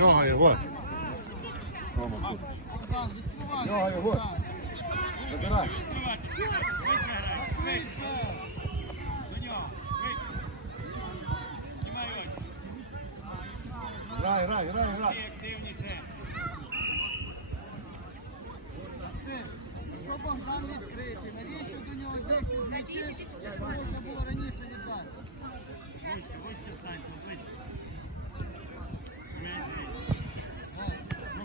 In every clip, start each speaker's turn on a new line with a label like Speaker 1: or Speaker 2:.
Speaker 1: Нього його. Рома, тут. Нього його. Забирай. Грай, грай, грай, грай.
Speaker 2: Максим, Якщо Богдан відкритий, навіщо до нього бігти якщо можна було раніше віддати?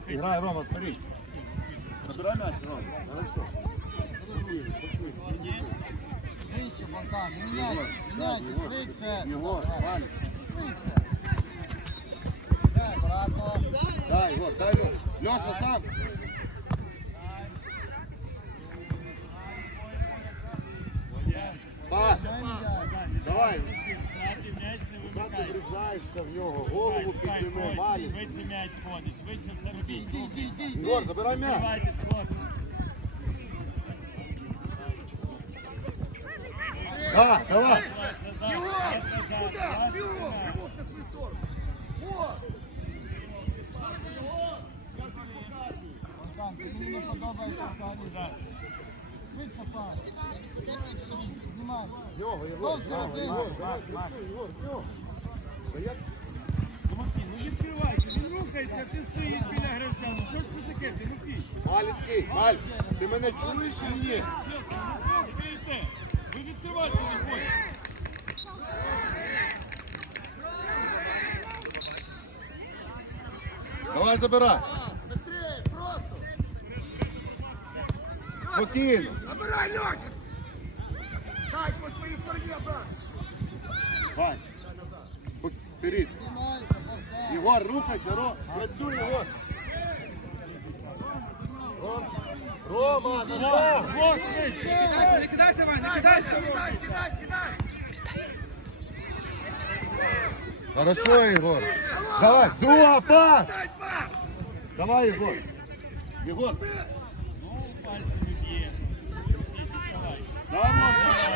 Speaker 1: Играй, Рома, смотри. Забирай мяч, Рома. Хорошо. Спокойно, спокойно.
Speaker 2: Вище, Богдан, міняйте, міняйте,
Speaker 1: Єгор,
Speaker 2: швидше.
Speaker 1: Єгор,
Speaker 2: Давай,
Speaker 1: Ваня.
Speaker 2: Швидше. Дай, брато.
Speaker 1: Дай, Егор, дай Леша. Леша сам. Пас.
Speaker 2: Дай м'яч.
Speaker 1: Давай. Как ти врізаєшся в нього? Голову підніми, малість.
Speaker 3: Швидше м'яч ходить, швидше все
Speaker 2: Йди,
Speaker 3: робіть.
Speaker 2: йди, йди, йди.
Speaker 1: Егор, забирай мяч.
Speaker 3: Давайте, сходи.
Speaker 1: Да, давай.
Speaker 3: Назад, назад, назад, назад.
Speaker 2: Богдан, тобі не подобається взагалі. Швидко пас. Знімай.
Speaker 1: В нього, Єгор,
Speaker 2: Гол
Speaker 1: в нього,
Speaker 2: середини.
Speaker 1: Єгор, давай, працюй, Єгор, в нього. Та я-
Speaker 3: Тимофій, ну відкривайся, він рухається, ти стоїш біля гравця. Ну що ж це таке, Тимофій?
Speaker 1: Малицький, Маль, ти мене чуєш чи ні?
Speaker 3: Ви відкриватися не хочете.
Speaker 1: Давай забирай. Спокійно.
Speaker 4: Забирай, Леша! Дай по своей стороне, брат!
Speaker 1: Вань. Вперед.
Speaker 2: Знімайся,
Speaker 1: рухайся, Ро. Працюй. Ром. Рома.
Speaker 3: Вот, вище.
Speaker 4: Кидайся, не кидайся, Вань, не кидайся!
Speaker 1: Хорошо, Егор. Давай, дуа, пас. Давай, Егор. Егор.
Speaker 3: Ну, пальцями б'єш. Тимофій,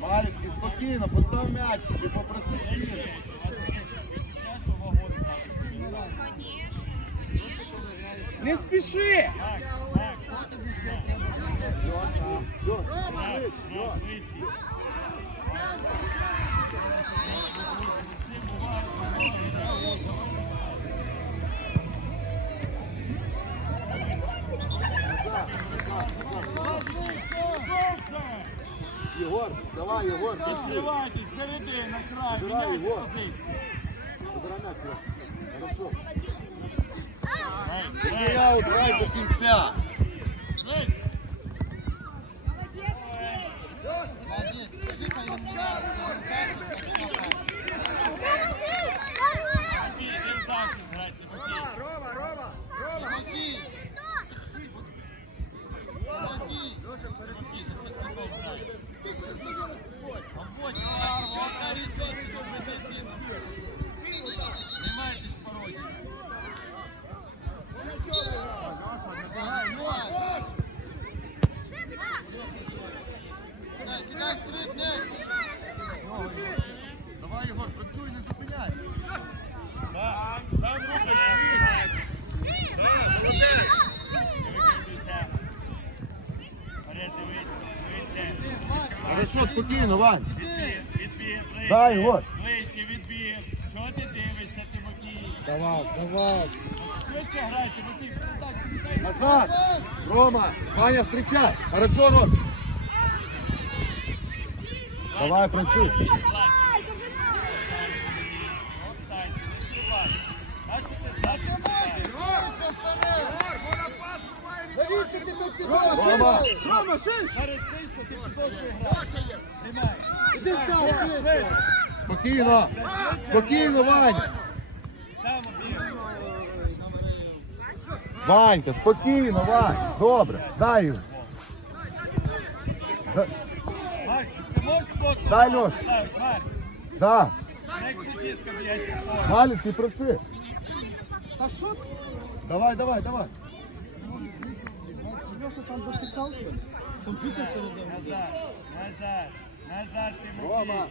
Speaker 1: Малицький, спокійно, постав м'яч собі, попроси стіни.
Speaker 3: У вас таке відчуття, що вагон став.
Speaker 4: Не
Speaker 3: так,
Speaker 1: Все, Єгор, давай, Єгор.
Speaker 3: Відкривайтесь, середина, на край, міняйте
Speaker 1: його.
Speaker 3: позицію.
Speaker 1: Забирай м'яч, Єгор. Хорошо.
Speaker 3: Грай
Speaker 1: до кінця. спокійно, Вань.
Speaker 3: Відбір, відбір,
Speaker 1: Дай, от.
Speaker 3: ближче, відбір. Чого ти дивишся, Тимофій?
Speaker 1: Давай, давай.
Speaker 3: Швидше грай, Тимофій, передай, передай.
Speaker 1: Назад. Рома, Ваня, встречай. Хорошо, Рома. Давай, працюй.
Speaker 2: Навіщо ти тут?
Speaker 4: Рома, шиш! Рома,
Speaker 2: шиш!
Speaker 1: Спокійно. Спокійно, Ваня. Ванька, спокійно, Вань. Добре, дай йому. Да-? Дай, Льош. Да,
Speaker 3: кабінетів.
Speaker 1: Малицький, проси.
Speaker 4: Та що ти?
Speaker 1: Давай, давай, давай.
Speaker 2: Леша там запитав, що? Комп'ютер перезагрузив.
Speaker 3: Назад, назад, назад.
Speaker 1: Рома.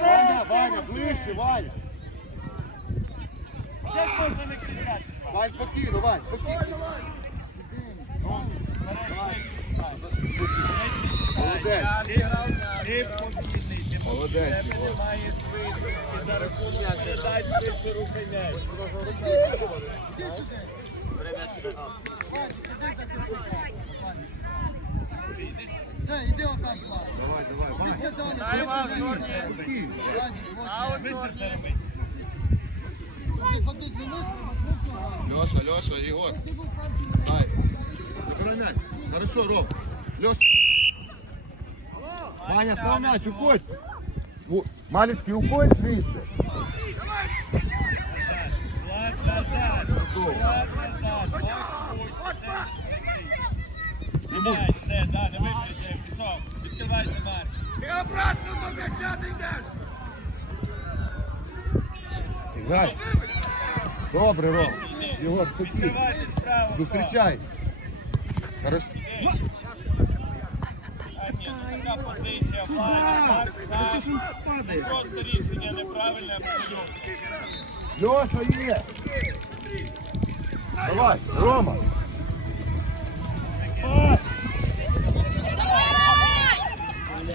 Speaker 1: Ваня, Ваня, ближче, Ваня.
Speaker 3: Як можна не кричати?
Speaker 1: Вань, спокійно, Вань, спокійно. Молодець.
Speaker 3: Ти повільний, ти
Speaker 1: Молодець,
Speaker 3: тебе немає швидкості, за рахунок передач швидше рухай м'яч.
Speaker 2: Це, іди отак, Ваня.
Speaker 1: Давай, давай, Вань.
Speaker 2: Ти зоні,
Speaker 3: Дай вам,
Speaker 2: швидше
Speaker 3: Жорні.
Speaker 2: на лінію.
Speaker 1: Спокійно.
Speaker 2: Ваня, от.
Speaker 3: Швидше зароби.
Speaker 2: Ходи, ходи, дивись, ну,
Speaker 1: Леша, Леша, Егор. Дай. Забирай мяч. Хорошо, Ром. Леша. Ваня, став мяч, уходь. У- Малицький, уходь звідси.
Speaker 3: Влад назад,
Speaker 1: Готово.
Speaker 3: Влад назад. М'яч, все, да, не виключай, пішов. Відкривайся, Марк.
Speaker 4: Ти обратно до м'яча не йдеш!
Speaker 1: Грай. Добре, Ром.
Speaker 3: Відкривайтесь справа.
Speaker 1: Зустрічай. Хорошо.
Speaker 3: А ні, позиція, Владі, Марк,
Speaker 4: падає.
Speaker 3: Просто рішення неправильне абсолютно.
Speaker 1: Леша є. Давай, Рома.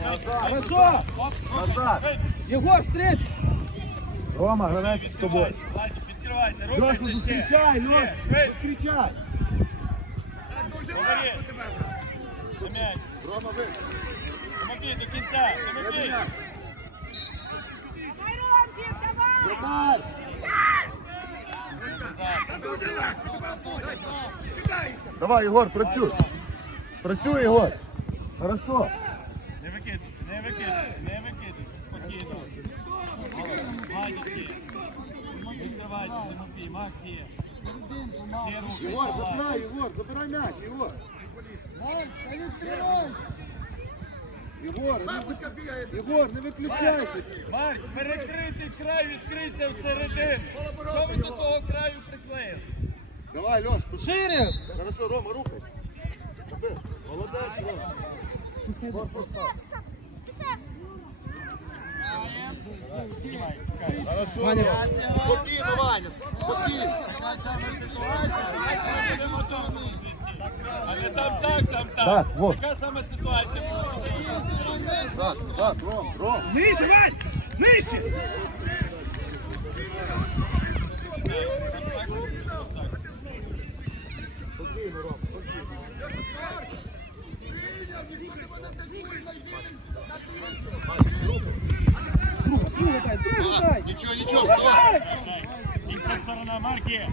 Speaker 4: Хорошо!
Speaker 1: Назад.
Speaker 4: Єгор, встреч!
Speaker 1: Рома, гранець з тобою. Леша,
Speaker 3: рухайся
Speaker 1: зустрічай,
Speaker 3: м'яч.
Speaker 1: Рома, ви.
Speaker 3: Тимофій, до кінця, Тимофій.
Speaker 1: Захар. Давай, Егор, працюй. Працюй, Егор. Хорошо.
Speaker 3: Не викидуй, не викидуй, не викидуй. Спокійно. Владі є. Відкривайся, Тимофій, Мак є. Ще рухайся,
Speaker 1: Егор,
Speaker 3: Влад.
Speaker 1: забирай, Егор, забирай мяч,
Speaker 2: та відкривайся.
Speaker 1: Не, Егор, не виключайся.
Speaker 3: Марк, перекритий край, відкрийся всередину. Що ви до того краю приклеїли?
Speaker 1: Давай, Леш,
Speaker 4: Шире!
Speaker 1: Хорошо, Рома, рухайся. Молодець, Рома.
Speaker 4: Ваня.
Speaker 1: Спокійно, Ваня, спокійно.
Speaker 3: Будемо там так, там так. Така сама ситуація.
Speaker 1: Так, так, Ром, Ром.
Speaker 4: Нижче, Вань! Нижче! Другу дай, другу дай!
Speaker 1: Нічого, нічого, вставай.
Speaker 3: Інша сторона, Марки.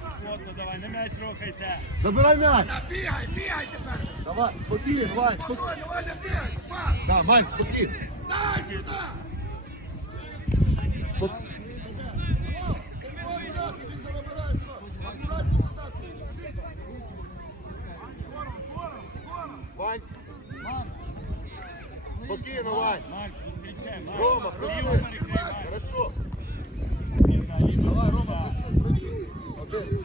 Speaker 3: Просто давай, на м'яч рухайся.
Speaker 1: Забирай мяч.
Speaker 4: Бігай, бігай тепер!
Speaker 1: Давай, спокійно, Вань.
Speaker 4: Ваня, Ваня, бігай!
Speaker 1: Да, Вань, спокійно.
Speaker 4: Дай сюди!
Speaker 1: Вань. Спокійно, Вань. Рома, працюй. Хорошо. Давай. Рома, працюй. Один.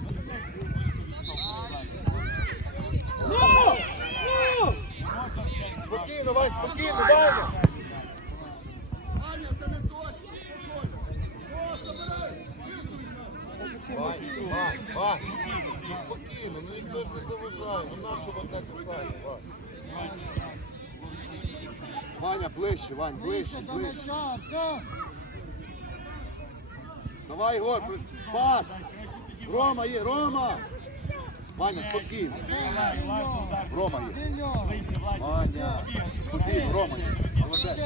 Speaker 1: Спокійно, Вань, спокійно, Ваня. Вань, Вань, Вань. Спокійно, ну ніхто ж не заважає. Ну вам так писати, Вань? Ваня, ближче, Вань, ближче,
Speaker 2: Ближче.
Speaker 1: Давай, Ігор, пас. Рома є, Рома. Ваня, спокійно. Рома є. Ваня, спокійно, Рома є. Молодець.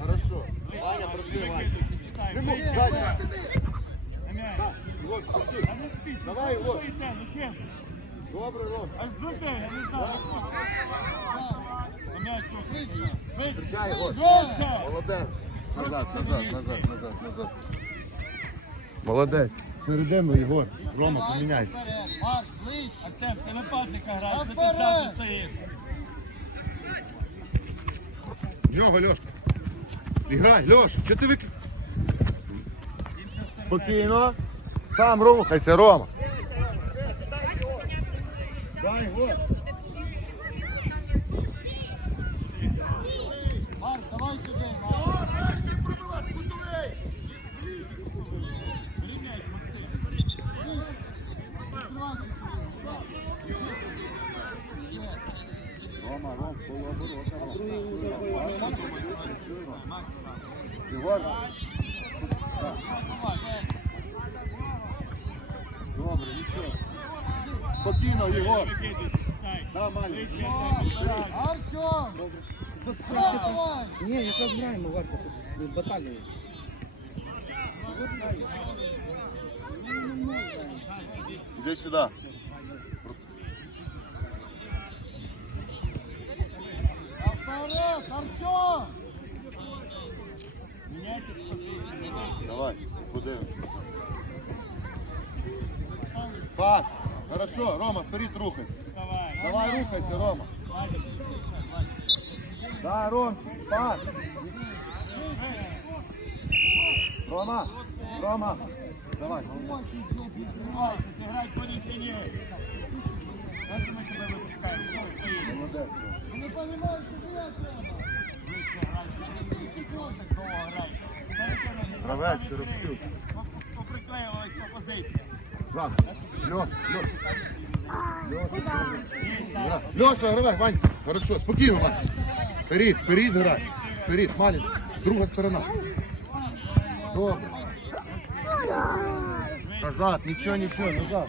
Speaker 1: Хорошо. Ваня, проси, Ваня. Не
Speaker 3: ну, спіть,
Speaker 1: Давай, Ігор. Добре, Ром.
Speaker 3: Аж зубей, я не знаю.
Speaker 2: Швидше.
Speaker 3: Швидше.
Speaker 1: Молодець. Назад, назад, назад, назад, назад. Молодець. Середину, Єгор. Рома, поміняйся.
Speaker 2: Марк, ближче.
Speaker 3: Артем, ти нападника граєш, ти сам стоїш?
Speaker 1: В нього, Льошка. Іграй, Льош, що ти вик... Спокійно. Сам рухайся, Рома.
Speaker 3: Whoa. Артем,
Speaker 2: Артем! Давай!
Speaker 5: Ні, якраз граємо, Варка, тут баталію.
Speaker 1: Іди сюди.
Speaker 2: Вперед, Артем!
Speaker 3: Міняйте позицію.
Speaker 1: Давай, подивимось. Пас. Хорошо, Рома, вперед рухайся.
Speaker 3: Давай.
Speaker 1: Давай рухайся, Рома. Да, Ром, пас. Рома, Рома. Давай.
Speaker 3: Грай по. Знаєш, ми тебе випускаємо? Хто стоїть?
Speaker 2: Не розумієте, куди треба?
Speaker 1: Гравець, Коробчук.
Speaker 3: Поприклеювались по позиції.
Speaker 1: Ладно. Льош, Льош. Льоша. Льоша, гравай, Вань. Хорошо, спокійно, Вань. Вперед, вперед грай. Вперед, маленький. Друга сторона. Добре. Назад, нічого, нічого, назад.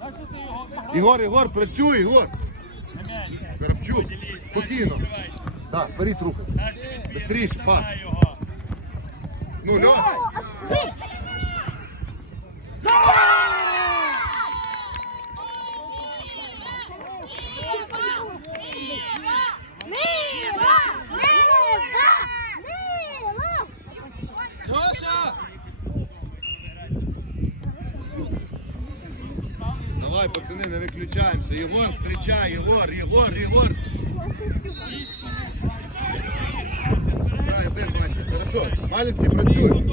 Speaker 3: Так що ти його
Speaker 1: Ігор, Ігор, працюй, Ігор.
Speaker 3: на м'яч.
Speaker 1: Коробчук, спокійно. Так, вперед рухай.
Speaker 3: Наші відбір.
Speaker 1: Бистріше, пас.
Speaker 3: Тримай його.
Speaker 1: Ну, Льош. Давай, пацани, не виключаємося. Єгор, зустрічай, Єгор, Єгор, Єгор. Грай, один, Ванька, Хорошо. Малинський, працюй.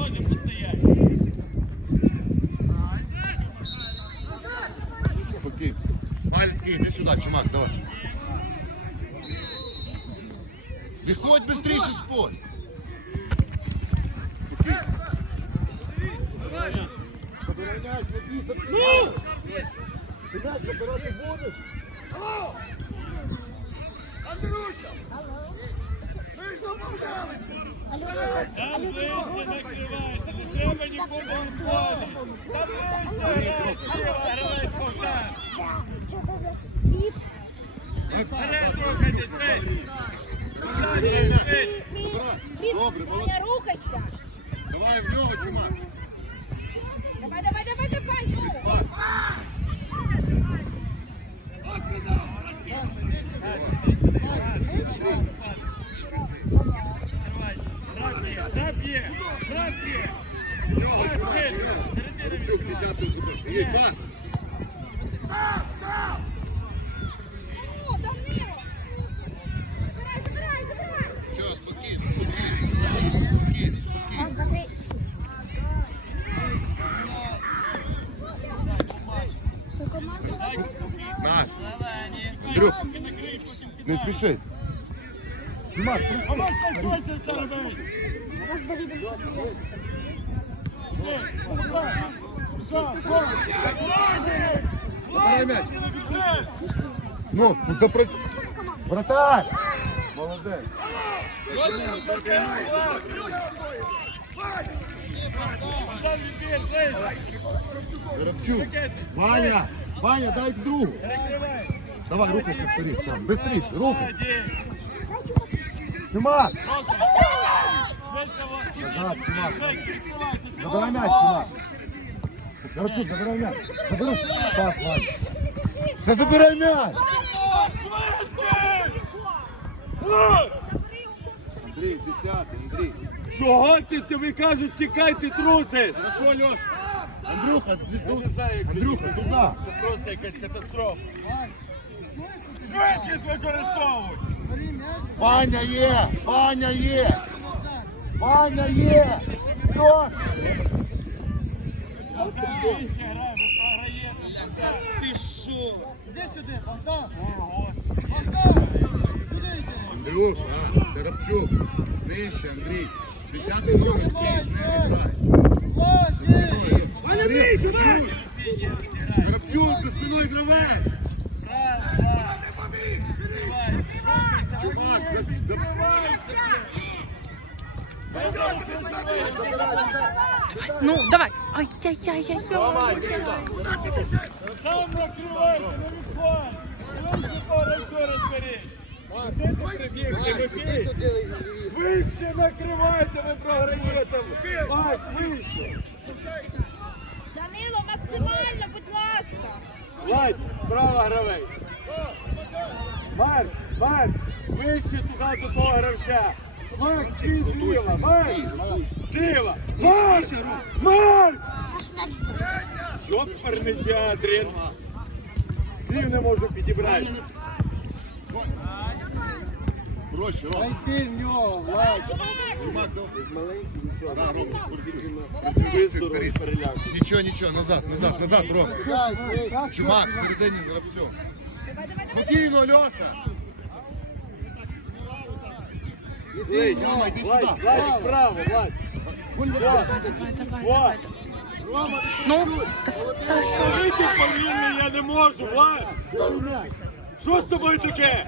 Speaker 1: Малинський, іди сюди, чумак, давай. Виходь швидше з поля. Спокійно. Забирай м'яч, Матвій, Ну! Ти м'яч забирати будеш?
Speaker 4: Андрюша! Ми ж домовлялися!
Speaker 3: Там ближче накривайте, не треба нікому виходити. Там ближче грайте, гравець Богдан. Вперед рухайте, швидше. Швидше, швидше.
Speaker 1: Забирай. Добре, молодець.
Speaker 6: Не рухайся!
Speaker 1: Давай в нього, чумак.
Speaker 6: Давай, давай, давай, давай!
Speaker 1: Пас.
Speaker 3: Заб'є, заб'є, заб'є.
Speaker 1: В нього, чумак. Коробчук, 10 зубив. Є, пас.
Speaker 6: О, Данило! Забирай, забирай, забирай!
Speaker 1: Все, спокійно, спокійно, спокійно, спокійно. Наш. Андрюх,
Speaker 3: Накрий, потім
Speaker 1: не спіши. Чумак,
Speaker 3: А ось так швидше заробив.
Speaker 1: Забирай м'яч. Ну, ну да про... Вратарь! Молодець. Горобчук. Ваня! Ваня, дай другу. Давай, рухайся вперед сам. Быстрее, рухай. Чумак! Забирай м'яч, Чумак. Горобчук, забирай м'яч. Забирай. Пас, Вань. Та забирай м'яч. Андрій, десятий, Андрій.
Speaker 3: Чого ти тобі кажуть, тікай, ти трусиш?
Speaker 1: Хорошо, Льош. Андрюха,
Speaker 3: не знаю, як
Speaker 1: Андрюха, туди.
Speaker 3: Це просто якась катастрофа. Швидкість використовуй!
Speaker 1: Ваня є, Ваня є. Ваня є.
Speaker 3: Ви програєте.
Speaker 5: Ти що?
Speaker 2: Іди сюди, Богдан. Богдан, сюди йди.
Speaker 1: Андрюша, Горобчук, нижче, Андрій. Десятий номер чиїсь, не грає.
Speaker 2: Владі!
Speaker 1: Андрій, сюди! Горобчук, за спиною гравець.
Speaker 3: Раз, два. Відкривай.
Speaker 1: Чувак, за... за-
Speaker 7: Ну, давай. Ай-яй-яй-яй.
Speaker 1: Давай, іди сюди.
Speaker 3: Там накривайся, не відходь. Вище накривайте, ви програєте. Макс, вище.
Speaker 6: Данило, максимально, будь ласка.
Speaker 3: Владь, право гравець. Марк, Марк, вище туди до того гравця. Марк, ти зліва, Марк, зліва. Марк, Марк! Йоперний театрин. Слів не можу підібрати.
Speaker 1: Проще, Ром.
Speaker 2: Зайди в нього, Владі.
Speaker 1: Чувак, добре. Да, Ром,
Speaker 3: Виздоров,
Speaker 1: вперед.
Speaker 3: перелявся.
Speaker 1: Нічого, нічого, назад, назад, назад, Ром. Чувак, всередині гравцю. Спокійно, Льоша.
Speaker 3: Владь,
Speaker 1: сюди.
Speaker 3: Владь, вправо, Владь.
Speaker 7: Давай, давай, давай. Ну, та, та що?
Speaker 3: Вийти повільно я не можу, Влад! Що з тобою таке?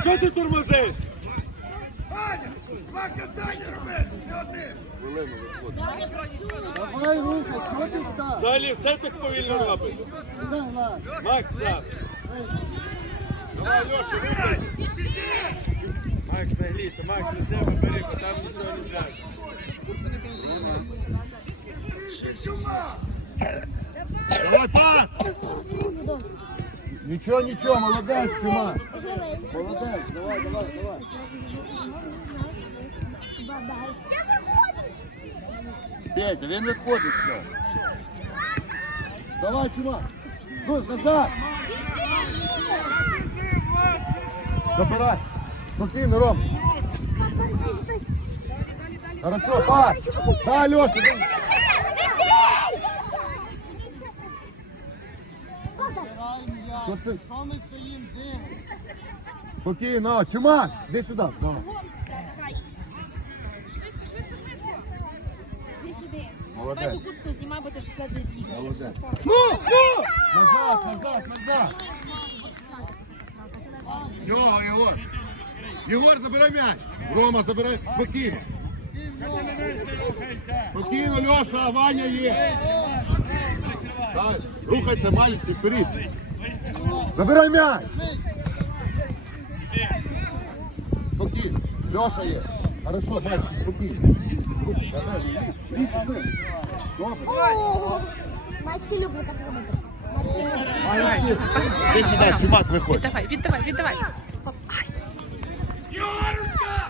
Speaker 3: Що ти тормозиш?
Speaker 2: Давай руку, що ти став?
Speaker 3: Взагалі все так повільно робиш. Макс.
Speaker 1: Давай, Льоша, рухайся.
Speaker 3: Макс, нагліше, Макс, на себе бери, бо там нічого не знаєш.
Speaker 1: Давай, пас. Нічого, нічого, молодець, Тима. Молодець, давай, давай, давай. Петя, він виходить все. Давай, чувак. Зуй, назад. Забирай. Спокійно, Ром. Хорошо, пас. Да, Леша. Що ти?
Speaker 2: Ми стоїмо, дивимося?
Speaker 1: Спокійно. Чумак, іди сюди. Мама.
Speaker 6: Швидко, швидко, швидко. Іди сюди.
Speaker 1: Молодець.
Speaker 6: Давай ту куртку знімай, бо ти ж все бігаєш.
Speaker 1: Молодець.
Speaker 3: Ну, ну!
Speaker 1: Назад, назад, назад. Його, Єгор. Єгор, забирай м'яч. Рома, забирай. Спокійно. Спокійно, Льоша, Ваня є. Давай, Рухайся, Малицький, вперед. Забирай м'яч. Спокійно. Льоша є. Хорошо, Малицький, спокійно. Добре.
Speaker 6: Мальчики люблю так робити.
Speaker 1: Ти сюди, чумак, виходь.
Speaker 7: Віддавай, віддавай, віддавай. Оп, ай.
Speaker 4: Єгорушка!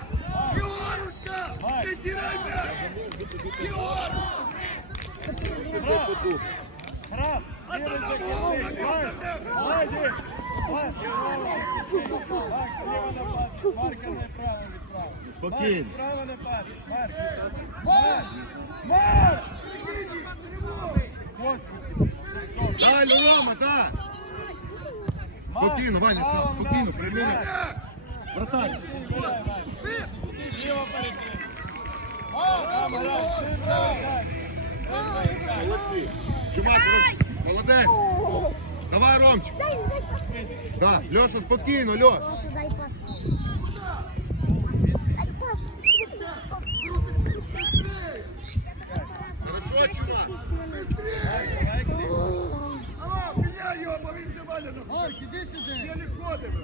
Speaker 4: Єгорушка! Не тірай м'яч! Єгор!
Speaker 3: Град!
Speaker 4: А то на голову
Speaker 3: Владь! Владь! Владь! Макс, ліво на пас. Марка не право відправо.
Speaker 1: Спокійно. Далі, Рома, так. Спокійно, Ваня, спокійно, приміряй. Вратарь.
Speaker 3: Ліво перекрити. Там грай, ти право грай.
Speaker 1: Молодці. Чумак, Ром- молодець. Давай, Ромчик. Да, Льоша, спокійно, Льош.
Speaker 6: Дай пас. Дай пас.
Speaker 1: Хорошо, чумак.
Speaker 4: Алло, міняй його, бо він вже валяно.
Speaker 2: Марк, іди сюди.
Speaker 4: Я не ходимо.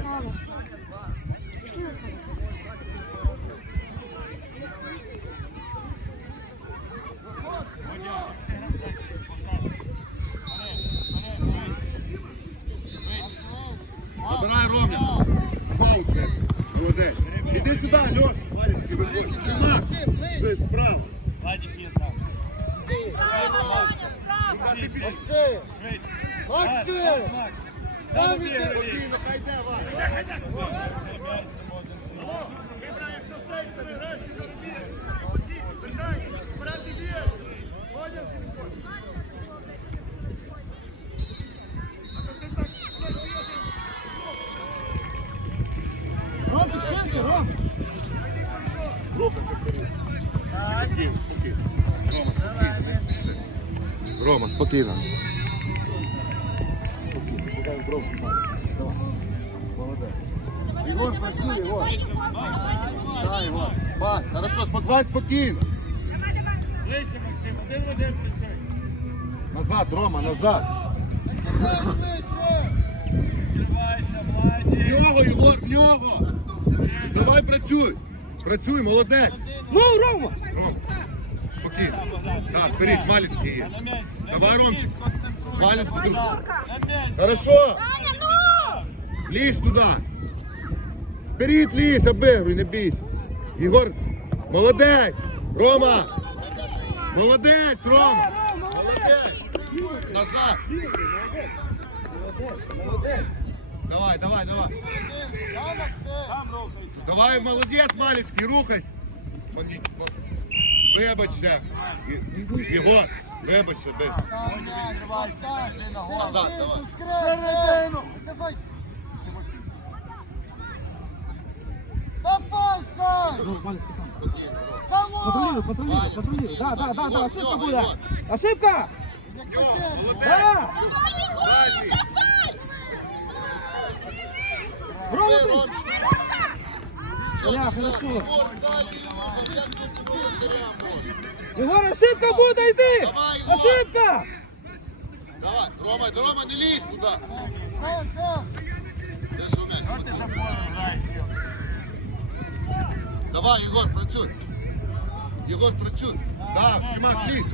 Speaker 6: Рома. Пішли на сходи.
Speaker 1: Забирай Ромі. Фаул це. Молодець. Іди сюди, Льош. Валецький виходить. Чумак. З справа.
Speaker 3: Владик є сам.
Speaker 1: Куди ти біжиш?
Speaker 2: Максим! Максим! Сам іди!
Speaker 1: Спокійно, хай йде, Валя.
Speaker 2: Ром, ти швидше, Ром!
Speaker 1: Спокійно, спокійно. Рома, спокійно, не спіши. Рома, спокійно. Давай. Ігор, працюй, Ігор. Так, Ігор. Пас, хорошо, спокійно, спокійно.
Speaker 3: Ближче, Максим, один в один працюй.
Speaker 1: Назад, Рома, назад.
Speaker 3: Тривайся.
Speaker 1: В нього, Ігор, в нього. Давай працюй. Працюй, молодець.
Speaker 5: Ну, Рома!
Speaker 1: Ром, спокійно. Так, вперед, Малицький є. Давай, Ромчик. Малицький друг. Хорошо. Лізь туди. Вперед лізь, обігруй, не бійся. Ігор, молодець. Рома. Молодець, Рома. Молодець. Назад. Давай, давай, давай. Давай, молодець, Малицький, рухайся. Вибачся. І- Вибачся, без. Назад, давай.
Speaker 3: Середину.
Speaker 2: Давай! Та паска!
Speaker 5: Контролируй, контролируй, контролируй. Да, да, да, да, ошибка будет. Ошибка!
Speaker 1: Все, молодець.
Speaker 5: Да!
Speaker 1: Ви,
Speaker 5: ты!
Speaker 1: Ромчик.
Speaker 5: Бля, хорошо.
Speaker 1: Егор, далі, Егор, як ти не володаря можеш?
Speaker 5: Егор, ошибка будет, иди!
Speaker 1: Давай, Егор.
Speaker 5: Ошибка!
Speaker 1: Давай, Рома, Рома, не лізь туди.
Speaker 2: Що, що?
Speaker 1: Де ж м'яч? Давай, Єгор, працюй. Єгор, працюй. Да, чумак, лізь.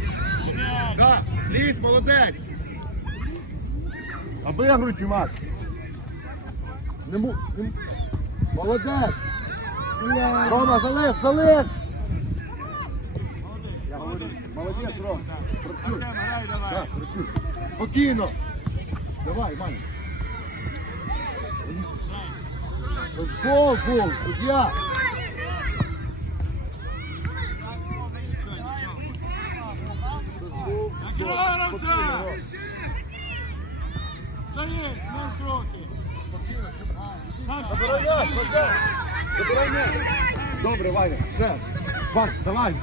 Speaker 1: Да, лізь, молодець. Обігруй, чумак. Не му- Молодець. Рома, залез, залез. Я говорю, молодець, Ром. Працюй. Так, працюй. Спокійно. Давай, Маня. Гол, гол, суддя.
Speaker 3: Георгівця! Стоїть, не сроки.
Speaker 1: Забирай Добре, Ваня. Ще. Вань, давай.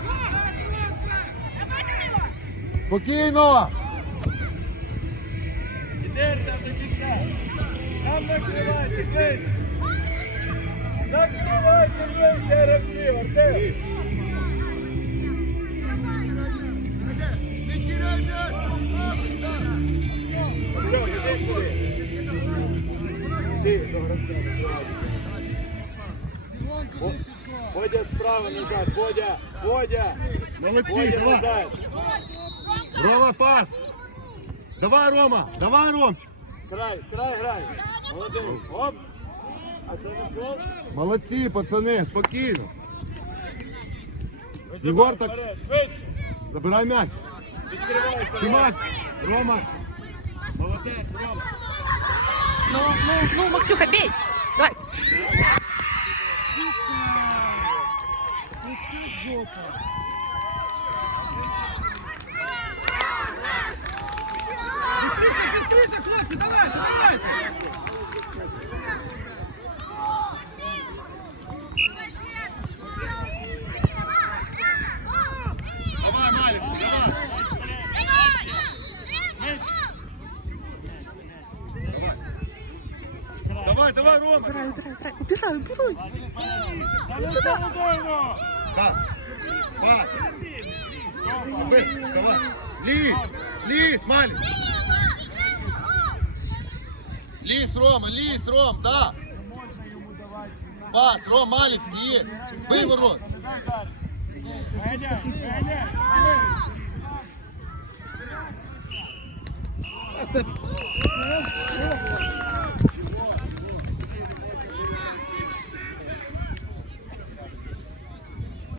Speaker 1: Спокійно.
Speaker 3: Ідете до кінця. Там накривайте, ближче. Накривайте ближче гравців, Артем. Не тіряй м'яч. Іди. Іди. Водя справа назад, Водя, Водя,
Speaker 1: Молодці,
Speaker 3: Водя
Speaker 1: давай.
Speaker 3: назад.
Speaker 1: Рома, пас. Давай, Рома. Давай, Ромчик.
Speaker 3: Край, край, грай. Молодець. Оп. А це не гол?
Speaker 1: Молодці, пацани, спокійно. Єгор, так-
Speaker 3: Швидше.
Speaker 1: Забирай м'яч.
Speaker 3: Відкривайся.
Speaker 1: Рома. Молодець, Рома.
Speaker 7: Ну, ну, ну, Максюха, бей! Давай!
Speaker 5: Быстрее, быстрее, хлопцы, давайте, давайте!
Speaker 1: Давай, Малецький, давай. Давай, давай, Рома.
Speaker 7: Убирай, убирай, убирай, убирай, убирай!
Speaker 3: Середину.
Speaker 1: Да. Пас. Ви, давай. Лізь. Лізь, Малець. Лізь, Рома, лізь, Ром, да.
Speaker 3: Пас, Ром, Малицький є. Бий ворот.
Speaker 5: Виганяй, виганяй. Виганяй.